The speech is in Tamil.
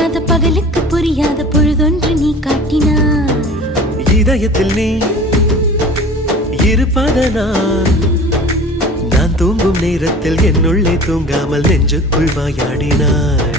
தெரியாத பகலுக்கு புரியாத பொழுதொன்று நீ காட்டினாய். இதயத்தில் நீ இருப்பதனால் நான் தூங்கும் நேரத்தில் என்னுள்ளே தூங்காமல் நெஞ்சுக்குள் வாயாடினாய்.